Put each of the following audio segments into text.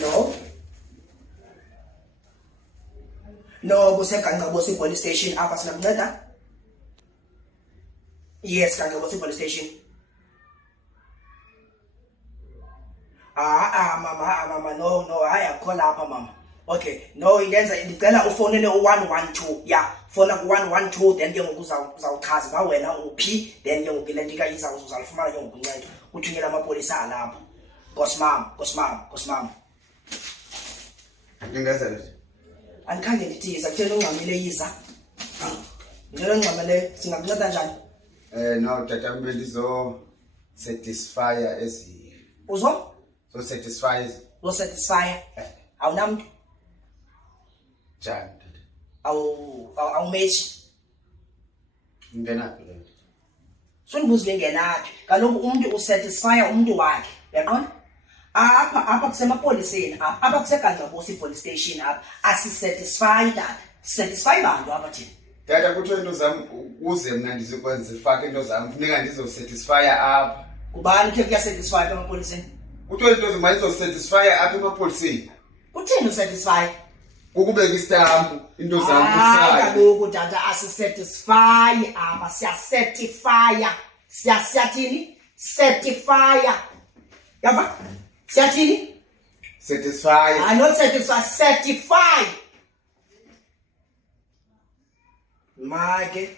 Hello? No, kuseGangxabose police station apha singakunceda? Yes, Gangxabose police station. Mama, no, akho lapha mama. Okay, no, indenza ndicela ufonele u112. Yeah, fona ku112 then ke ngoku uzawuchaza uba wena uphi then ke ngoku le nto uzalifumana ke ngoku uncedo. Uthunyelwa amapolisa alapha. Nkosmama. Ngingazela nje. Andikhange ndithiza kutheni ungxamile yiza. Ngicela ungxamele singakunceda njani? No, tata bendizo satisfier ezi. Uzo? So satisfies. Lo satisfy. Awunamntu? Njani? Awumechi. Ingenaphi le nto? Sondibuze ngenaphi. Kaloku umuntu usatisfy umuntu wakhe. Uyaqonda? Apha kusemapoliseni apha kuseGangxabose police station apha asisatisfy that. Satisfy bantu apha thina. Tata kuthiwa into zam ukuze mna ndizokwenza ifake into zam funeka ndizosatisfya apha. Kubani khe kuyasatisfy apha emapoliseni? Kuthiwa into zam ndizosatisfya apha emapoliseni. Kutheni usatisfy? Ukubeka istampu into zam Hayi kusaya. kaloku tata asisatisfy apha siyacertifya. Siyathini? Certify. Yava? Siyathini? Satisfy. Not satisfy, certify. Make.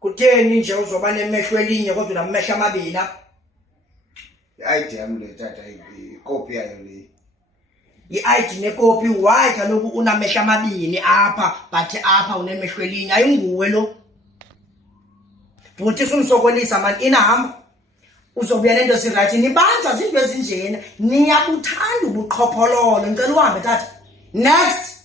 Kutheni nje uzoba nemehlo elinye kodwa unamehlo amabili apha? I-ID yam le tata ikopi yayo le. I-ID nekopi why kaloku unamehlo amabini apha but apha unemehlo elinye ayinguwe lo. Buthi sumsokolisa man inahamba. Uzobuya lento siright nibanjwa zinto ezinjena niyabuthanda ubuqhophololo ngicela uhambe tata. Next.